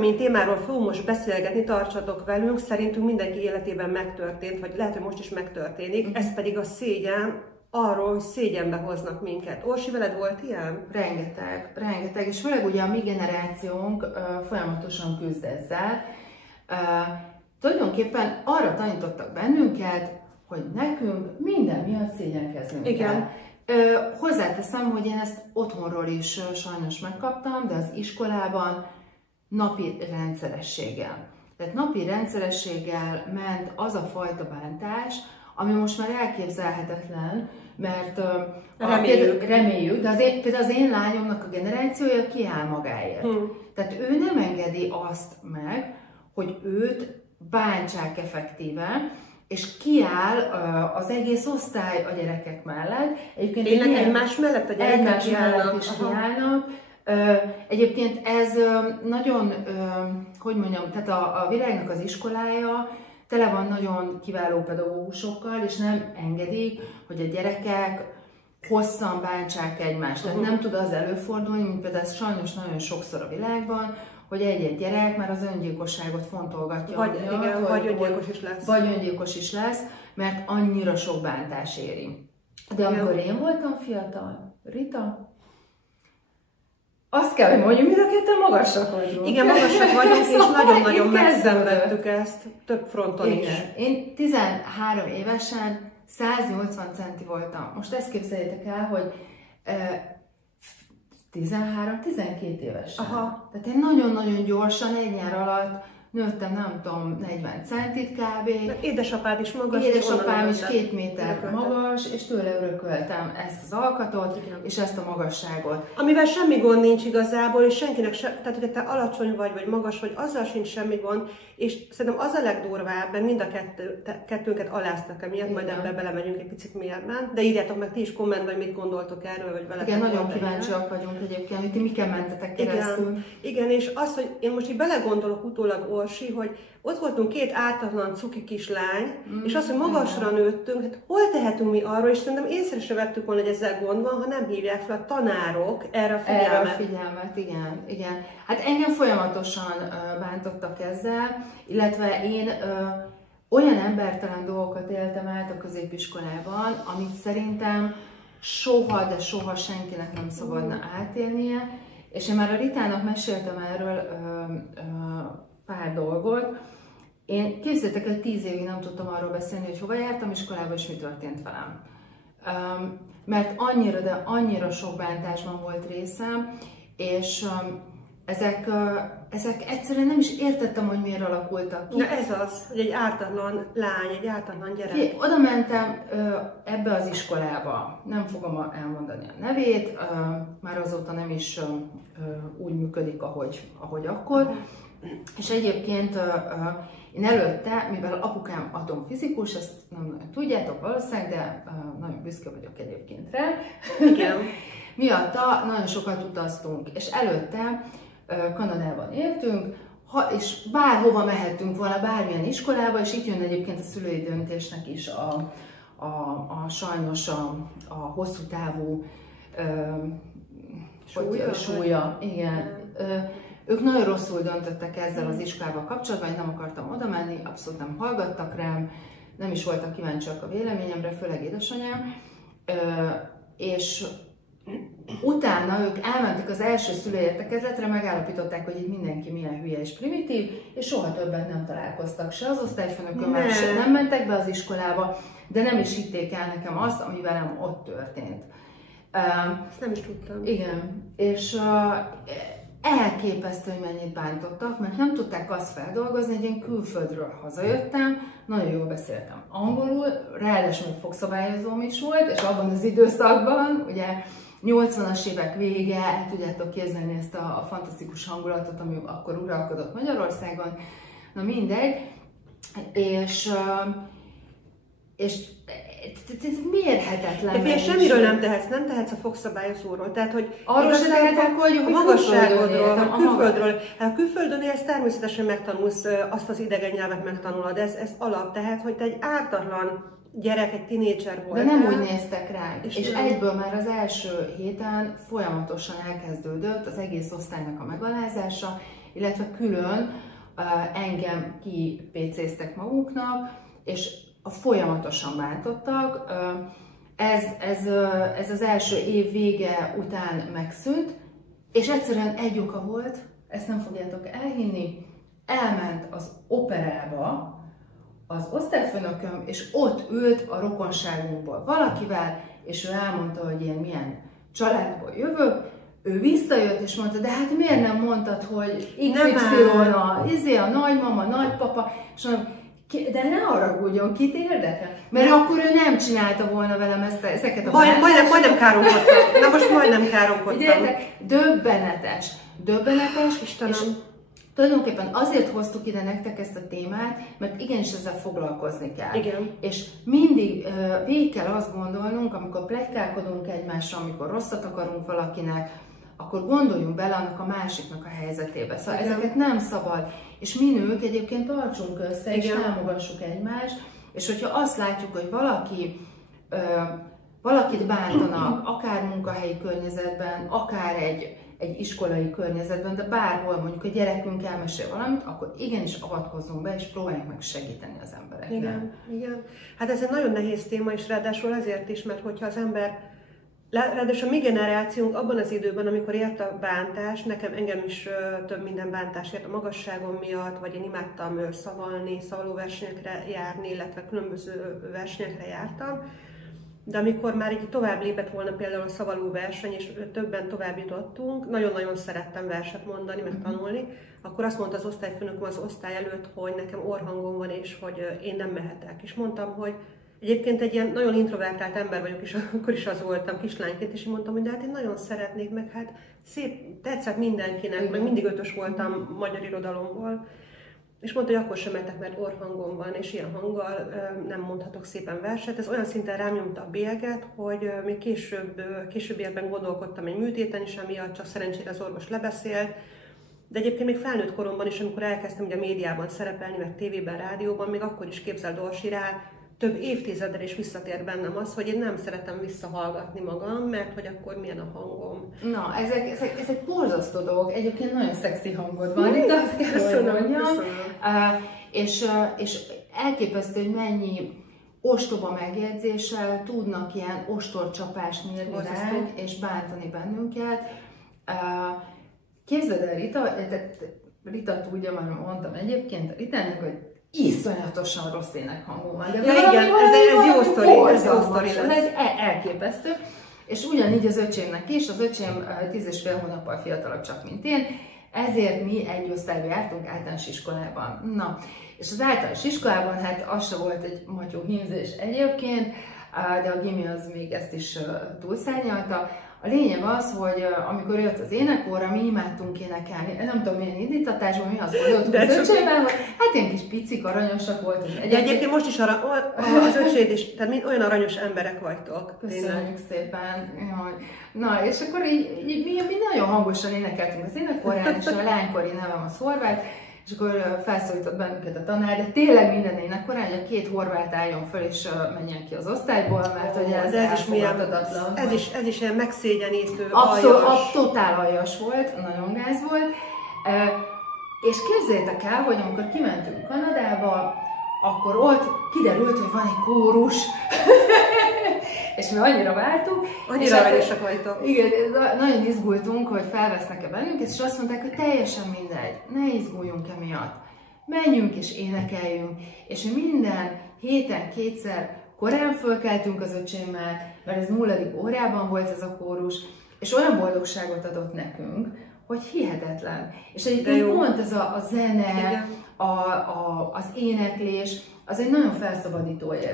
kemény témáról fogunk most beszélgetni, tartsatok velünk, szerintünk mindenki életében megtörtént, vagy lehet, hogy most is megtörténik, ez pedig a szégyen, arról, hogy szégyenbe hoznak minket. Orsi, veled volt ilyen? Rengeteg, és főleg ugye a mi generációnk folyamatosan küzd ezzel. Tulajdonképpen arra tanítottak bennünket, hogy nekünk minden miatt szégyenkeznünk kell. Hozzáteszem, hogy én ezt otthonról is sajnos megkaptam, de az iskolában napi rendszerességgel. Tehát napi rendszerességgel ment az a fajta bántás, ami most már elképzelhetetlen, mert reméljük, de például az én lányomnak a generációja kiáll magáért. Tehát ő nem engedi azt meg, hogy őt bántsák effektíve, és kiáll az egész osztály a gyerekek mellett. Egyébként egymás mellett a gyerekek egymás mellett is kiállnak. Egyébként ez nagyon, hogy mondjam, tehát a világnak az iskolája tele van nagyon kiváló pedagógusokkal, és nem engedik, hogy a gyerekek hosszan bántsák egymást. Tehát nem tud az előfordulni, mint például ez sajnos nagyon sokszor a világban, hogy egy-egy gyerek már az öngyilkosságot fontolgatja. Vagy öngyilkos is lesz. Vagy öngyilkos is lesz, mert annyira sok bántás éri. De amikor én voltam fiatal, Rita, azt kell, hogy mondjuk, mind a ketten magasak vagyunk. Igen, magasak vagyunk, és nagyon-nagyon megszenvedtük ezt több fronton is. Én 13 évesen 180 centi voltam. Most ezt képzeljétek el, hogy 13-12 évesen. Tehát én nagyon-nagyon gyorsan egy nyár alatt nőttem, nem tudom, 40 centit kb. Édesapád is magas. Édesapám is 2 méter magas, és tőle örököltem ezt az alkatot, és ezt a magasságot. Amivel semmi gond nincs igazából, és senkinek sem, tehát hogy te alacsony vagy magas vagy, azzal sincs semmi gond, és szerintem az a legdurvább, mert mind a kettőnket aláztak emiatt, majd ebbe belemegyünk egy picit mélyebben, de írjátok meg ti is kommentben, hogy mit gondoltok erről, vagy veletek. Igen, nagyon kíváncsiak vagyunk egyébként, hogy ti miken mentetek keresztül. Igen, és az, hogy én most így belegondolok utólag, Orsi, hogy ott voltunk két ártatlan cuki kislány, és az, hogy magasra nőttünk, hát hol tehetünk mi arról, és szerintem észre se vettük volna, hogy ezzel gond van, ha nem hívják fel a tanárok erre a figyelmet. Erre a figyelmet, igen. Hát engem folyamatosan bántottak ezzel, illetve én olyan embertelen dolgokat éltem át a középiskolában, amit szerintem soha, de soha senkinek nem szabadna átélnie, és én már a Ritának meséltem erről pár dolgot. Én képzeljétek, hogy 10 évig nem tudtam arról beszélni, hogy hova jártam iskolába, és mi történt velem. Mert annyira, de annyira sok bántásban volt részem, és ezek egyszerűen nem is értettem, hogy miért alakultak ki. Na ez az, hogy egy ártatlan lány, egy ártatlan gyerek. Oda mentem ebbe az iskolába, nem fogom elmondani a nevét, már azóta nem is úgy működik, ahogy akkor. És egyébként én előtte, mivel apukám atomfizikus, ezt nem nagyon tudjátok valószínűleg, de nagyon büszke vagyok egyébként rá. Igen. Miatta nagyon sokat utaztunk, és előtte Kanadában éltünk, és bárhova mehettünk volna, bármilyen iskolába, és itt jön egyébként a szülői döntésnek is sajnos a hosszú távú súlya. Igen. Ők nagyon rosszul döntöttek ezzel az iskolával kapcsolatban, én nem akartam oda menni, abszolút nem hallgattak rám, nem is voltak kíváncsiak a véleményemre, főleg édesanyám. És utána ők elmentek az első szülőértekezletre, megállapították, hogy itt mindenki milyen hülye és primitív, és soha többet nem találkoztak se az osztályfőnökömmel, nem mentek be az iskolába, de nem is hitték el nekem azt, ami velem ott történt. Ezt nem is tudtam. Igen, és elképesztő, hogy mennyit bántottak, mert nem tudták azt feldolgozni, hogy én külföldről hazajöttem, nagyon jól beszéltem angolul, ráadásul fogszabályozóm is volt, és abban az időszakban, ugye 80-as évek vége, el tudjátok képzelni ezt a fantasztikus hangulatot, ami akkor uralkodott Magyarországon, na mindegy, és mérhetetlen. De semmiről nem tehetsz a fogszabályozóról. Tehát, hogy arról se tehetek, hogy a magasságodról, a külföldről. A külföldön élsz, természetesen megtanulsz, azt az idegen nyelvet megtanulod, ez alap. Tehát, hogy te egy ártatlan gyerek, egy tinédzser volt. De nem úgy néztek rá. És egyből már az első héten folyamatosan elkezdődött az egész osztálynak a megalázása, illetve külön engem kipécéztek maguknak, és folyamatosan bántottak. Ez az első év vége után megszűnt, és egyszerűen egy oka volt, ezt nem fogjátok elhinni, elment az operába az osztályfőnököm, és ott ült a rokonságunkból valakivel, és ő elmondta, hogy én milyen családból jövök. Ő visszajött, és mondta, de hát miért nem mondtad, hogy XY a nagymama, nagypapa, és mondom, de ne haragudjon, kit érdekel? Mert akkor ő nem csinálta volna velem ezeket a majdnem káromkodtam. Na most majdnem káromkodtam. Döbbenetes, Istenem. És tulajdonképpen azért hoztuk ide nektek ezt a témát, mert igenis ezzel foglalkozni kell. Igen. És mindig végig kell azt gondolnunk, amikor pletykálkodunk egymással, amikor rosszat akarunk valakinek, akkor gondoljunk bele annak a másiknak a helyzetébe. Szóval igen, ezeket nem szabad. És mi nők egyébként tartsunk össze, igen, és támogassuk egymást, és hogyha azt látjuk, hogy valakit bántanak, akár munkahelyi környezetben, akár egy iskolai környezetben, de bárhol mondjuk a gyerekünk elmesél valamit, akkor igenis avatkozzunk be, és próbáljuk meg segíteni az embereknek. Igen, igen. Hát ez egy nagyon nehéz téma, és ráadásul azért is, mert hogyha az ember, ráadásul a mi generációnk abban az időben, amikor ért a bántás, engem is több minden bántás ért a magasságom miatt, vagy én imádtam szavalni, szavalóversenyekre járni, illetve különböző versenyekre jártam. De amikor már így tovább lépett volna például a szavalóverseny, és többen tovább jutottunk, nagyon-nagyon szerettem verset mondani, meg tanulni, akkor azt mondta az osztályfőnököm az osztály előtt, hogy nekem orrhangom van, és hogy én nem mehetek. És mondtam, hogy egyébként egy ilyen nagyon introvertált ember vagyok, és akkor is az voltam kislányként, és én mondtam, hogy de hát én nagyon szeretnék, meg hát szép, tetszett mindenkinek, meg mindig 5-ös voltam magyar irodalomból. És mondta, hogy akkor sem mehetek, mert orrhangom van, és ilyen hanggal nem mondhatok szépen verset. Ez olyan szinten rám nyomta a bélyeget, hogy még későbbiekben gondolkodtam egy műtéten is, amiatt csak szerencsére az orvos lebeszélt. De egyébként még felnőtt koromban is, amikor elkezdtem ugye a médiában szerepelni, meg tévében, rádióban, még akkor is képzeld, Orsi, rá több évtizeddel is visszatért bennem az, hogy én nem szeretem visszahallgatni magam, mert hogy akkor milyen a hangom. Na, ezek borzasztó dolgok. Egyébként nagyon szexi hangod van, itt azt kell, hogy mondjam. És elképesztő, hogy mennyi ostoba megjegyzéssel tudnak ilyen ostorcsapást mérni ránk, és bántani bennünket. Képzeld el, Rita tudja, már mondtam egyébként Ritának, hogy iszonyatosan rossz énekhangú van. Ja, igen, ez jó sztori lesz. Elképesztő. És ugyanígy az öcsémnek is, az öcsém 10,5 hónappal fiatalabb csak, mint én, ezért mi egy osztályba jártunk általános iskolában. Na, és az általános iskolában, hát az se volt egy matyó hímzés egyébként, de a gimi az még ezt is túlszárnyalta. A lényeg az, hogy amikor jött az énekóra, mi imádtunk énekelni. Nem tudom, milyen indítatásban, mi azt gondoltuk az öcsével, hogy hát ilyen kis picik, aranyosak voltunk. Egyébként most is az öcséd is, tehát olyan aranyos emberek vagytok. Köszönjük szépen. Na, és akkor így mi nagyon hangosan énekeltünk az énekórán, és a lánykori nevem az Horváth, és akkor felszólított bennünket a tanár, de tényleg minden énekkorán, hogy a 2 horvát álljon föl és menjen ki az osztályból, mert hogy ez elfogadhatatlan. Ez is ilyen megszégyenítő, abszolút, totál aljas volt, nagyon gáz volt. És képzeljétek el, hogy amikor kimentünk Kanadába, akkor ott kiderült, hogy van egy kórus. És mi annyira vártuk. Annyira aranyosak vagytok. Igen, nagyon izgultunk, hogy felvesznek-e bennünket, és azt mondták, hogy teljesen mindegy, ne izguljunk emiatt. Menjünk és énekeljünk. És mi minden héten 2-szer korán fölkeltünk az öcsémmel, mert ez 0. órában volt ez a kórus, és olyan boldogságot adott nekünk, hogy hihetetlen. És egyébként pont ez a zene, az éneklés, az egy nagyon felszabadító érzés.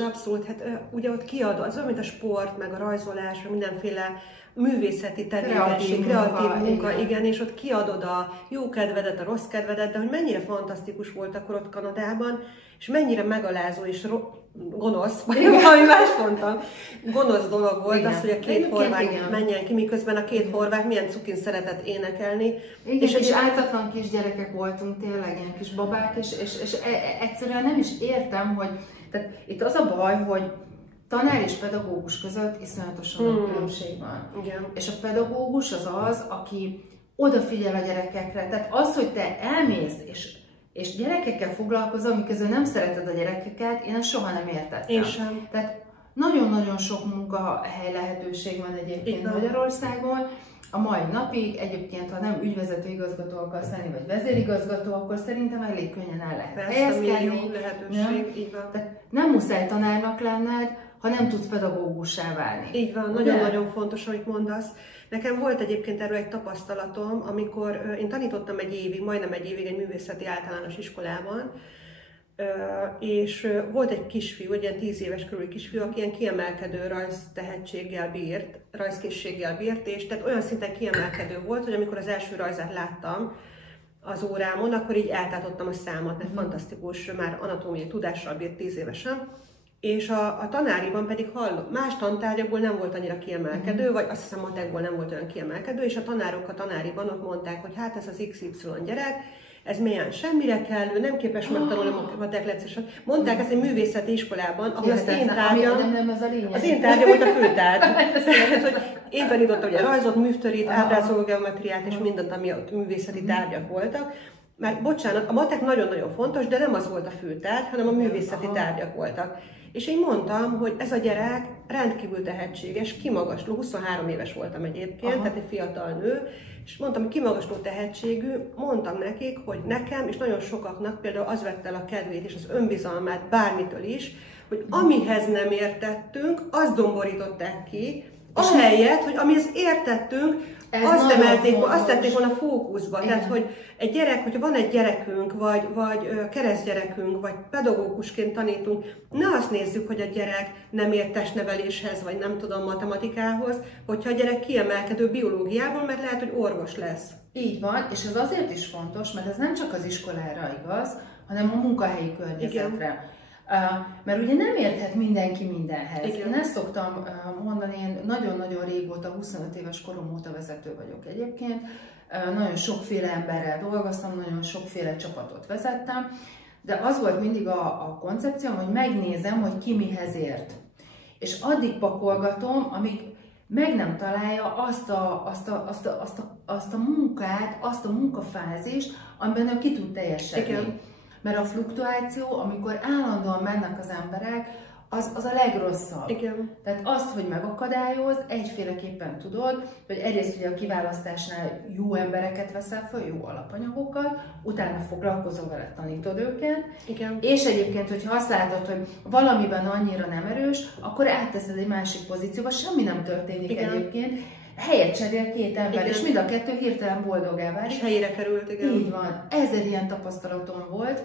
Abszolút. Hát ugye ott kiadó, az olyan, mint a sport, meg a rajzolás, meg mindenféle művészeti tevékenység, kreatív munka, igen, és ott kiadod a jó kedvedet, a rossz kedvedet, de hogy mennyire fantasztikus volt akkor ott Kanadában, és mennyire megalázó és gonosz, vagy valami más mondtam, gonosz dolog volt az, hogy a 2 horvát menjen ki, miközben a 2 horvát milyen cukin szeretett énekelni. Igen, és ártatlan kisgyerekek voltunk, tényleg ilyen kis babák, és egyszerűen nem is értem, hogy tehát itt az a baj, hogy tanár és pedagógus között iszonyatosan nagy különbség van. Igen. És a pedagógus az, aki odafigyel a gyerekekre. Tehát az, hogy te elmész, és gyerekekkel foglalkozol, miközben nem szereted a gyerekeket, én ezt soha nem értettem. Én sem. Tehát nagyon-nagyon sok munkahely lehetőség van egyébként Magyarországon. A mai napig egyébként, ha nem ügyvezető igazgató akarsz lenni, vagy vezérigazgató, akkor szerintem elég könnyen el lehet helyezkedni. Tehát nem muszáj tanárnak lenned, ha nem tudsz pedagógussá válni. Így van, nagyon-nagyon fontos, amit mondasz. Nekem volt egyébként erről egy tapasztalatom, amikor én tanítottam majdnem egy évig egy művészeti általános iskolában, és volt egy kisfiú, egy ilyen 10 éves körüli kisfiú, aki ilyen kiemelkedő rajzkészséggel bírt, és tehát olyan szinten kiemelkedő volt, hogy amikor az első rajzát láttam az órámon, akkor így eltátottam a számat, mert fantasztikus, már anatómiai tudással bírt 10 évesen. És a tanáriban pedig más tantárgyakból nem volt annyira kiemelkedő, vagy azt hiszem matekból nem volt olyan kiemelkedő, és a tanárok a tanáriban ott mondták, hogy hát ez az XY gyerek, ez mélyen semmire kellő, nem képes megtanulni a matek lecéseket. Mondták ezt egy művészeti iskolában, ahol az én tárgyam volt a főtárgy. Én tanítottam ugye rajzot, művtörit, ábrázoló geometriát és mindent, ami ott művészeti tárgyak voltak. Mert bocsánat, a matek nagyon-nagyon fontos, de nem az volt a főtárgy, hanem a művészeti tárgyak voltak. És én mondtam, hogy ez a gyerek rendkívül tehetséges, kimagasló, 23 éves voltam egyébként, tehát egy fiatal nő, és mondtam, hogy kimagasló tehetségű, mondtam nekik, hogy nekem és nagyon sokaknak például az vette el a kedvét és az önbizalmát bármitől is, hogy amihez nem értettünk, azt domborították ki, ahelyett, hogy amihez értettünk, azt tették volna fókuszba. Igen. Tehát, hogy egy gyerek, hogyha van egy gyerekünk, vagy keresztgyerekünk, vagy pedagógusként tanítunk, ne azt nézzük, hogy a gyerek nem ért testneveléshez, vagy nem tudom, matematikához, hogyha a gyerek kiemelkedő biológiából, mert lehet, hogy orvos lesz. Így van, és ez azért is fontos, mert ez nem csak az iskolára igaz, hanem a munkahelyi környezetre. Igen. Mert ugye nem érthet mindenki mindenhez. Igen. Én ezt szoktam mondani, én nagyon-nagyon régóta, 25 éves korom óta vezető vagyok egyébként. Nagyon sokféle emberrel dolgoztam, nagyon sokféle csapatot vezettem, de az volt mindig a koncepcióm, hogy megnézem, hogy ki mihez ért. És addig pakolgatom, amíg meg nem találja azt a munkát, azt a munkafázist, amiben ő ki tud teljesedni. Igen. Mert a fluktuáció, amikor állandóan mennek az emberek, az a legrosszabb. Igen. Tehát azt, hogy megakadályoz, egyféleképpen tudod, hogy egyrészt ugye a kiválasztásnál jó embereket veszel fel, jó alapanyagokat, utána foglalkozol vele, tanítod őket, igen. És egyébként, hogyha azt látod, hogy valamiben annyira nem erős, akkor átteszed egy másik pozícióba, semmi nem történik. Igen. Egyébként. Helyet cserél két ember, igen. És mind a kettő hirtelen boldogá válik. És helyére került, igen. Így van. 1000 ilyen tapasztalatom volt.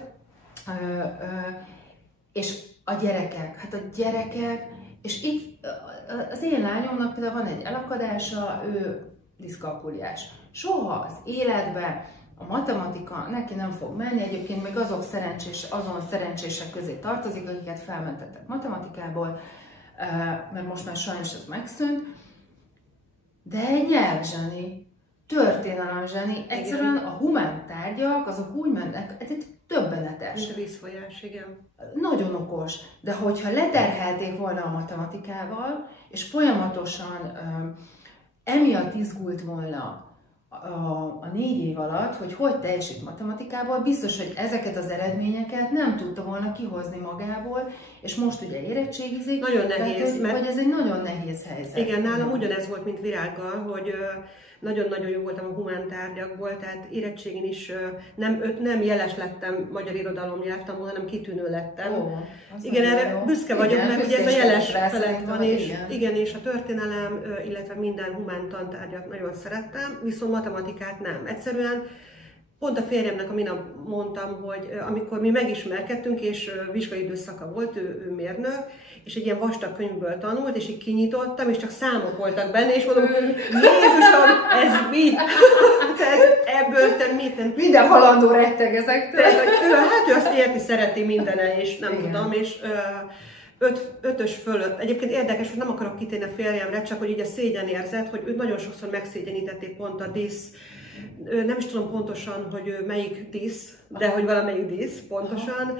És a gyerekek, és itt az én lányomnak például van egy elakadása, ő diszkalkuliás. Soha az életben a matematika neki nem fog menni, egyébként még azon szerencsések közé tartozik, akiket felmentettek matematikából, mert most már sajnos ez megszűnt, de egy nyelvzseni, történelemzseni, egyszerűen a humán tárgyak, azok úgy mennek, ez egy többenetes. Mint a vízfolyás, igen. Nagyon okos, de hogyha leterhelték volna a matematikával, és folyamatosan emiatt izgult volna a 4 év alatt, hogy teljesít matematikából, biztos, hogy ezeket az eredményeket nem tudta volna kihozni magából, és most ugye érettségizik. Nagyon nehéz. Tehát, hogy ez egy nagyon nehéz helyzet. Igen, nálam ugyanez volt, mint Virággal, hogy nagyon-nagyon jó voltam a humán tárgyakból, tehát érettségén is nem jeles lettem magyar irodalom nyelvtanból, hanem kitűnő lettem. Igen, erre büszke vagyok, igen, mert ugye ez a jeles felett van, és igen, és a történelem, illetve minden humán tantárgyat nagyon szerettem, viszont matematikát nem. Egyszerűen pont a férjemnek a minap mondtam, hogy amikor mi megismerkedtünk, és vizsgai időszaka volt, ő mérnök, és egy ilyen vastag könyvből tanult, és így kinyitottam, és csak számok voltak benne, és mondom, Jézusom, ez mi? Ebből te mit? Minden halandó retteg ezektől. Hát ő azt érti, szereti mindenen, és nem igen. Tudom, és 5-ös fölött. Egyébként érdekes, hogy nem akarok kitérni a férjemre, csak hogy így a szégyenérzet, hogy őt nagyon sokszor megszégyenítették pont a disz. Nem is tudom pontosan, hogy melyik disz, de hogy valamelyik disz pontosan.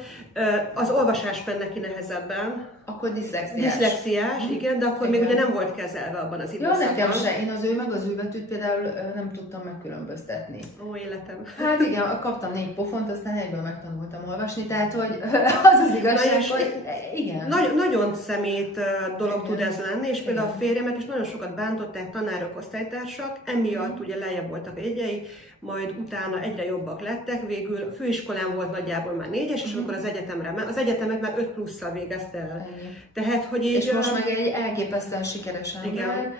Az olvasás ment neki nehezebben, akkor diszlexiás. Diszlexiás, igen, de akkor még ugye nem volt kezelve abban az időszakban. Jó, nekem se. Én az ő meg az ő betűt például nem tudtam megkülönböztetni. Ó, életem. Hát igen, kaptam 4 pofont, aztán egyből megtanultam olvasni, tehát hogy az igazság, hogy igen. Nagyon szemét dolog tud ez lenni, és például a férjemet is nagyon sokat bántották tanárok, osztálytársak, emiatt ugye lejjebb voltak a jegyei, majd utána egyre jobbak lettek, végül főiskolán volt nagyjából már 4-es, és amikor az egyetemet már 5+-szal végezte el. Tehát, hogy így... És most meg egy elképesztően sikeres ember,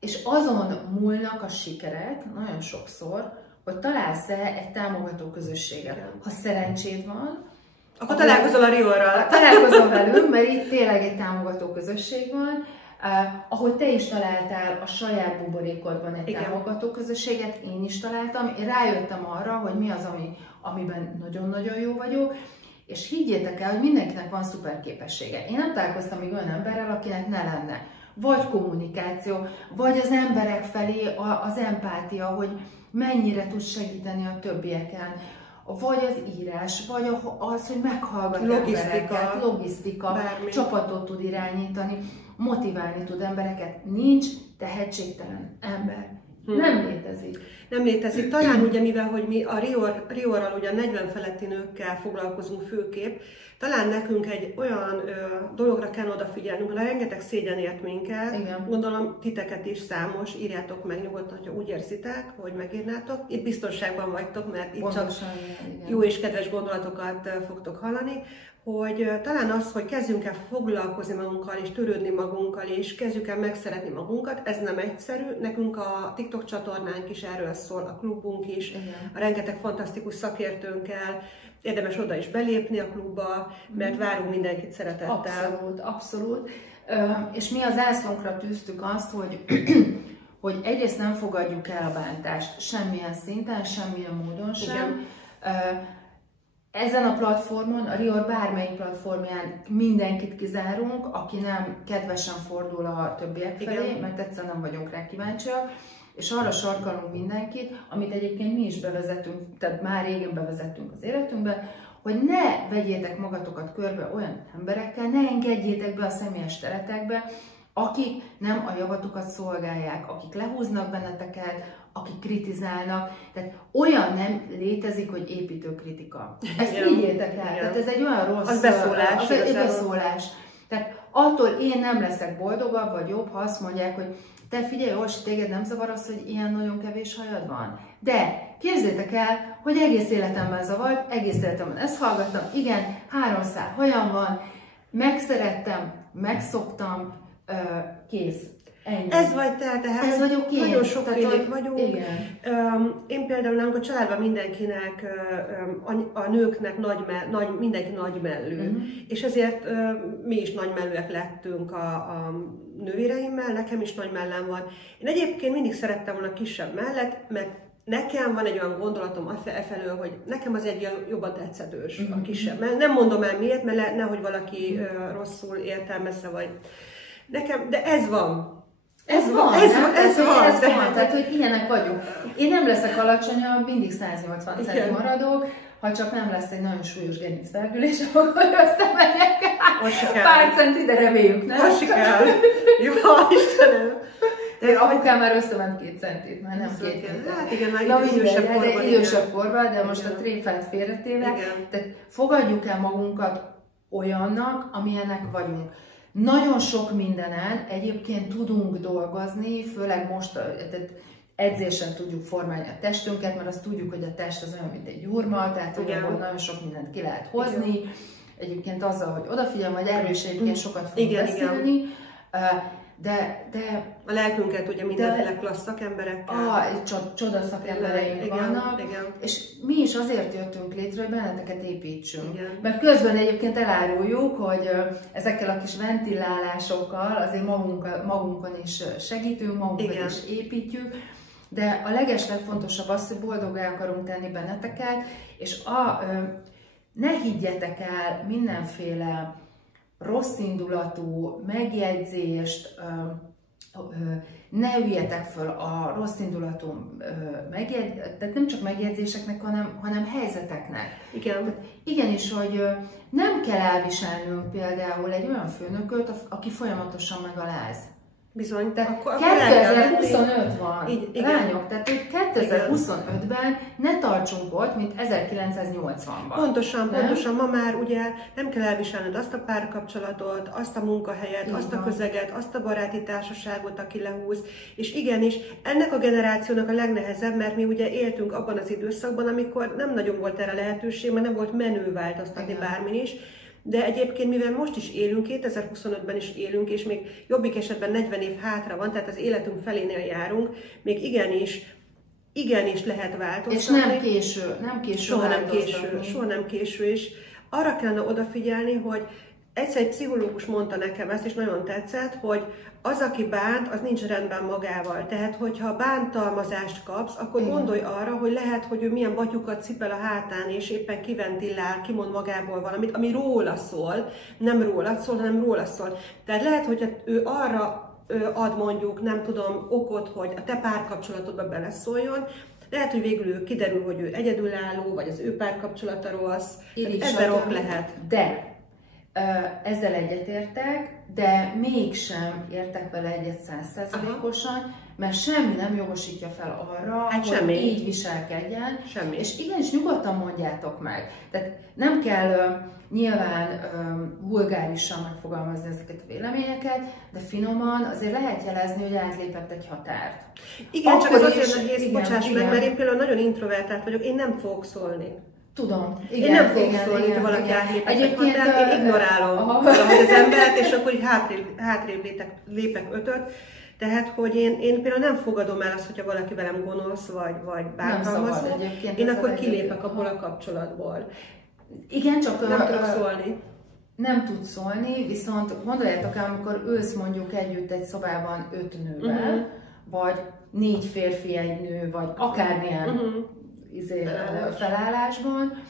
és azon múlnak a sikerek nagyon sokszor, hogy találsz-e egy támogató közösséget. Ha szerencséd van, akkor találkozol a Riorral. Találkozol velünk, mert itt tényleg egy támogató közösség van, ahogy te is találtál a saját buborékodban egy támogató közösséget, én is találtam. Én rájöttem arra, hogy mi az, amiben nagyon-nagyon jó vagyok, és higgyétek el, hogy mindenkinek van szuper képessége. Én nem találkoztam még olyan emberrel, akinek ne lenne. Vagy kommunikáció, vagy az emberek felé az empátia, hogy mennyire tud segíteni a többieken. Vagy az írás, vagy az, hogy meghallgat embereket, logisztika, bármi. Csapatot tud irányítani, motiválni tud embereket. Nincs tehetségtelen ember. Nem létezik. Nem létezik. Talán ugye, mivel hogy mi a Riorral ugye 40 feletti nőkkel foglalkozunk főképp, talán nekünk egy olyan dologra kell odafigyelnünk, hogy rengeteg szégyen ért minket. Igen. Gondolom titeket is számos, írjátok meg nyugodtan, ha úgy érzitek, hogy megírnátok. Itt biztonságban vagytok, mert itt pontosan, csak jó és kedves gondolatokat fogtok hallani. Hogy talán az, hogy kezdjünk el foglalkozni magunkkal, és törődni magunkkal, és kezdjük el megszeretni magunkat, ez nem egyszerű. Nekünk a TikTok csatornánk is erről szól, a klubunk is, a rengeteg fantasztikus szakértőnkkel, érdemes oda is belépni a klubba, mert várunk mindenkit szeretettel. Abszolút, abszolút. És mi az ászlónkra tűztük azt, hogy egyrészt nem fogadjuk el a bántást semmilyen szinten, semmilyen módon sem. Ezen a platformon, a Rior bármelyik platformján mindenkit kizárunk, aki nem kedvesen fordul a többiek felé, mert egyszerűen nem vagyunk rá kíváncsiak, és arra sarkalunk mindenkit, amit egyébként mi is bevezetünk, tehát már régen bevezettünk az életünkbe, hogy ne vegyétek magatokat körbe olyan emberekkel, ne engedjétek be a személyes teretekbe, akik nem a javatokat szolgálják, akik lehúznak benneteket, akik kritizálnak. Tehát olyan nem létezik, hogy építő kritika. Ezt higgyétek el. Tehát ez egy olyan rossz... Az beszólás. Az egy beszólás. Tehát attól én nem leszek boldogabb vagy jobb, ha azt mondják, hogy te figyelj, Orsi, téged nem zavar az, hogy ilyen nagyon kevés hajad van? De képzeljétek el, hogy egész életemben zavart, egész életemben ezt hallgattam, igen, 3 szál hajam van, megszerettem, megszoktam, kész. Ennyi. Ez vagy te, tehát ez vagyok én. Nagyon sokfélék vagyunk. Igen. Én például nálunk a családban mindenkinek, a nőknek mindenki nagymellű. És ezért mi is nagymellűek lettünk a nővéreimmel, nekem is nagy mellem van. Én egyébként mindig szerettem volna kisebb mellett, mert nekem van egy olyan gondolatom afelől, hogy nekem az egy jobban tetszedős a kisebb. Nem mondom el miért, mert nehogy rosszul értelmezze, vagy nekem, de ez van. Ez van. Tehát, hogy ilyenek vagyunk. Én nem leszek alacsonyabb, mindig 180 cm maradok, ha csak nem lesz egy nagyon súlyos gerincfeldülés, akkor összemegyek pár centi, de reméljük, nem? Most kell. Jó, Istenem. De apukám már összement 2 centit, már nem 2 méter. Hát igen, már idősebb korban, de most a tréfát félretéve. Tehát fogadjuk el magunkat olyannak, amilyenek vagyunk. Nagyon sok mindenen egyébként tudunk dolgozni, főleg most tehát edzésen tudjuk formálni a testünket, mert azt tudjuk, hogy a test az olyan, mint egy gyurma, tehát hogy nagyon sok mindent ki lehet hozni. Igen. Egyébként azzal, hogy odafigyel, vagy erről is egyébként sokat fogunk beszélni. De a lelkünket ugye mindenféle klassz szakemberekkel. Csoda szakembereink vannak, és mi is azért jöttünk létre, hogy benneteket építsünk. Igen. Mert közben egyébként eláruljuk, hogy ezekkel a kis ventilálásokkal azért magunkon is segítünk, magunkat is építjük, de a legeslegfontosabb az, hogy boldoggá akarunk tenni benneteket, és ne higgyetek el mindenféle rossz indulatú megjegyzést, ne üljetek föl a rossz indulatú tehát nem csak megjegyzéseknek, hanem helyzeteknek. Igen. Tehát igenis, hogy nem kell elviselnünk például egy olyan főnököt, aki folyamatosan megaláz. Bizony. Tehát 2025 van, lányok, tehát 2025-ben ne tartsunk ott, mint 1980-ban. Pontosan, ma már ugye nem kell elviselned azt a párkapcsolatot, azt a munkahelyet, azt a közeget, azt a baráti társaságot, aki lehúz, és igenis, ennek a generációnak a legnehezebb, mert mi ugye éltünk abban az időszakban, amikor nem nagyon volt erre lehetőség, mert nem volt menő változtatni bármin is. De egyébként, mivel most is élünk, 2025-ben is élünk, és még jobbik esetben 40 év hátra van, tehát az életünk felénél járunk, még igenis lehet változtatni. És nem késő soha nem késő, és arra kellene odafigyelni, hogy egyszer egy pszichológus mondta nekem ezt, és nagyon tetszett, hogy az, aki bánt, az nincs rendben magával. Tehát, hogyha bántalmazást kapsz, akkor gondolj arra, hogy lehet, hogy ő milyen batyukat cipel a hátán, és éppen kiventillál, kimond magából valamit, ami róla szól, nem rólad szól, hanem róla szól. Tehát lehet, hogy ő arra ad mondjuk, nem tudom, okot, hogy a te párkapcsolatodba beleszóljon, lehet, hogy végül kiderül, hogy ő egyedülálló, vagy az ő párkapcsolata rossz. Ezer ok lehet. De ezzel egyetértek, de mégsem értek vele egyet 100%-osan, mert semmi nem jogosítja fel arra, hogy semmi. Így viselkedjen. Semmi. És igenis nyugodtan mondjátok meg. Tehát nem kell nyilván vulgárisan megfogalmazni ezeket a véleményeket, de finoman azért lehet jelezni, hogy átlépett egy határt. Igen, akkor csak az azért nehéz, bocsáss meg, mert én például nagyon introvertált vagyok, én nem fogok szólni. Tudom. Igen, én nem fogok szólni, ha valaki átlépett egy határt, én ignorálom az embert, és akkor így hátrébb lépek 5-öt. Tehát, hogy én például nem fogadom el azt, hogyha valaki velem gonosz, vagy bántalmazó, én akkor kilépek abból a kapcsolatból. Igen, csak nem tudok szólni. Nem tudsz szólni, viszont gondoljátok el, amikor ülsz mondjuk együtt egy szobában 5 nővel, vagy 4 férfi, 1 nő, vagy akármilyen felállásban,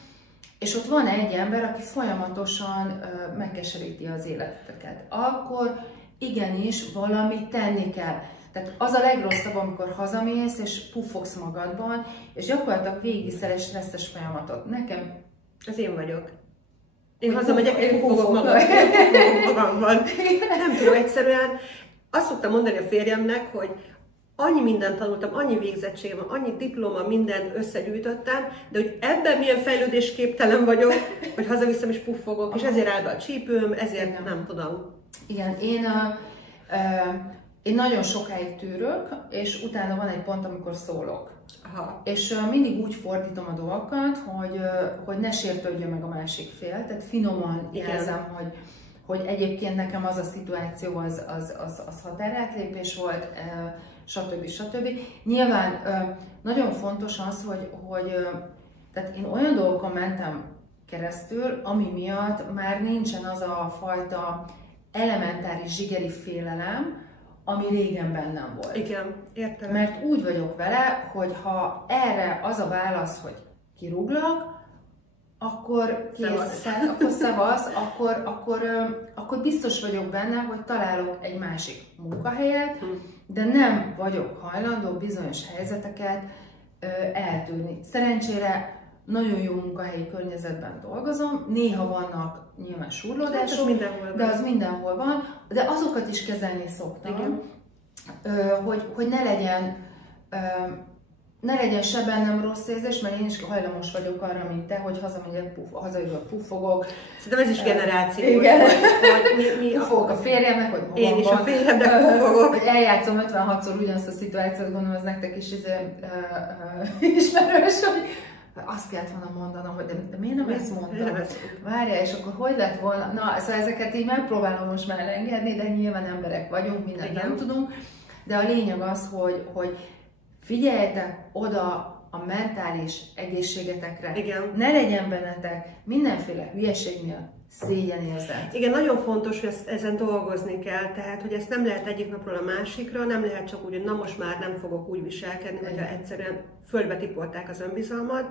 és ott van egy ember, aki folyamatosan megkeseríti az életeteket. Akkor igenis valamit tenni kell. Tehát az a legrosszabb, amikor hazamész, és puffogsz magadban, és gyakorlatilag végigviszel egy stresszes folyamatot. Nekem az én vagyok. Én hazamegyek, én puffogok magamban. Nem tudom, egyszerűen azt szoktam mondani a férjemnek, hogy annyi mindent tanultam, annyi végzettségem van, annyi diploma, mindent összegyűjtöttem, de hogy ebben milyen fejlődésképtelen vagyok, hogy hazaviszem és puffogok, és ezért áll be a csípőm, ezért nem tudom. Igen, én nagyon sokáig tűrök, és utána van egy pont, amikor szólok. Aha. És mindig úgy fordítom a dolgokat, hogy ne sértődjön meg a másik fél, tehát finoman jelzem, hogy egyébként nekem az a szituáció az határátlépés volt, stb. Nyilván nagyon fontos az, hogy tehát én olyan dolgokon mentem keresztül, ami miatt már nincsen az a fajta elementáris zsigeri félelem, ami régen bennem volt. Igen, értem. Mert úgy vagyok vele, hogy ha erre az a válasz, hogy kirúglak, akkor szevasz, akkor biztos vagyok benne, hogy találok egy másik munkahelyet, de nem vagyok hajlandó bizonyos helyzeteket eltűrni. Szerencsére nagyon jó munkahelyi környezetben dolgozom, néha vannak nyilván surlódások, de az mindenhol van, de azokat is kezelni szoktam, hogy ne legyen se bennem rossz érzés, mert én is hajlamos vagyok arra, mint te, hogy hazajövök, puffogok. Szerintem ez is generáció. Igen. Puffogok a férjemnek, hogy magamban. Én is a férjemnek puffogok. Eljátszom 56-szor ugyanazt a szituációt, gondolom, az nektek is ismerős, hogy azt kellett volna mondanom, hogy de miért nem ezt mondtam? Várjál, és akkor hogy lett volna? Na, szóval ezeket így megpróbálom most már engedni, de nyilván emberek vagyunk, mindent nem tudunk. De a lényeg az, hogy figyeljetek oda a mentális egészségetekre. Igen. Ne legyen bennetek mindenféle hülyeség miatt szégyenérzet. Igen, nagyon fontos, hogy ezen dolgozni kell, tehát hogy ezt nem lehet egyik napról a másikra, nem lehet csak úgy, hogy na most már nem fogok úgy viselkedni, hogyha egyszerűen földbe tipolták az önbizalmad.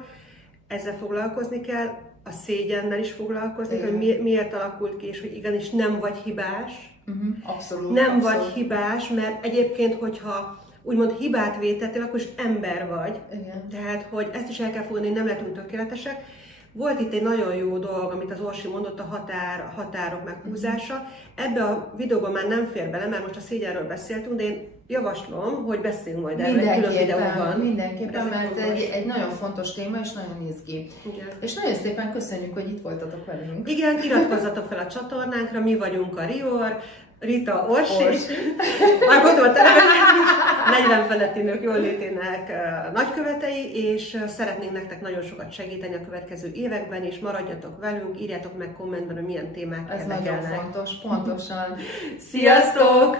Ezzel foglalkozni kell, a szégyennel is foglalkozni, hogy miért alakult ki, és hogy igenis nem vagy hibás. Abszolút. Nem vagy hibás, mert egyébként, hogyha úgymond hibát vétettél, akkor is ember vagy. Igen. Tehát, hogy ezt is el kell fogadni, hogy nem lehetünk tökéletesek. Volt itt egy nagyon jó dolog, amit az Orsi mondott, a határok meghúzása. Ebbe a videóban már nem fér bele, mert most a szégyenről beszéltünk, de én javaslom, hogy beszéljünk majd erről egy külön videóban. Mindenképpen, mert egy nagyon fontos téma, és nagyon izgi. Igen. És nagyon szépen köszönjük, hogy itt voltatok velünk. Igen, iratkozzatok fel a csatornánkra, mi vagyunk a Rior, Rita Orsi. Már gondolom, 40 feletti nők jólétének nagykövetei, és szeretnénk nektek nagyon sokat segíteni a következő években, és maradjatok velünk, írjátok meg kommentben, hogy milyen témák érdekelnek. Ez nagyon fontos, pontosan. Sziasztok!